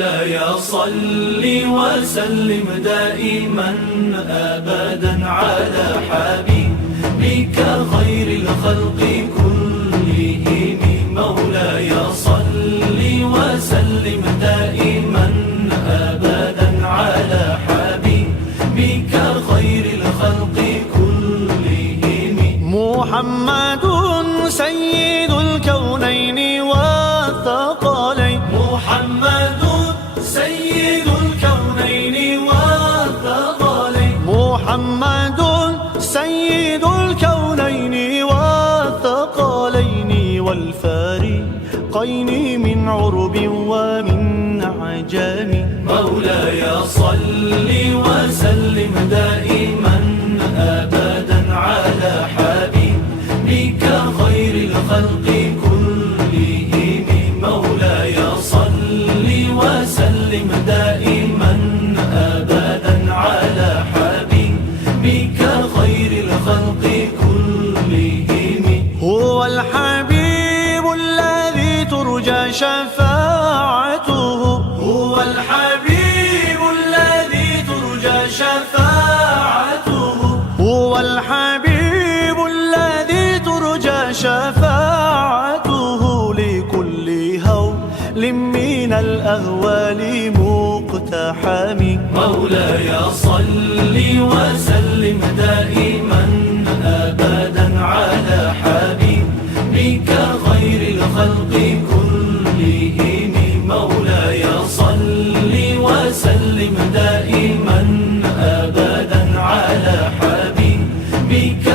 مولاي صل وسلم دائما أبدا على حبيبك خير الخلق كلهم. مولاي صل وسلم دائما أبدا على حبيبك خير الخلق كلهم. محمد سيد الكونين والثقلين. محمد سيد الكونين والثقلين. محمد سيد الكونين والثقلين والفارقين من عرب ومن عجم. مولاي صل وسلم دائما أبدا على حبيبك خير الخلق كلهم. مولاي صل وسلم دائما أبدا على حبيبك خير الخلق كلهم. هو الحبيب الذي ترجى شفاعته. هو الحبيب الذي ترجى شفاعته. هو الحبيب الذي ترجى شفاعته لكل هول من الأهوال مقتحم. مولاي صل وسلم دائما أبدا على حبيبك خير الخلق كلهم. مولاي صل وسلم دائما أبدا على حبيبك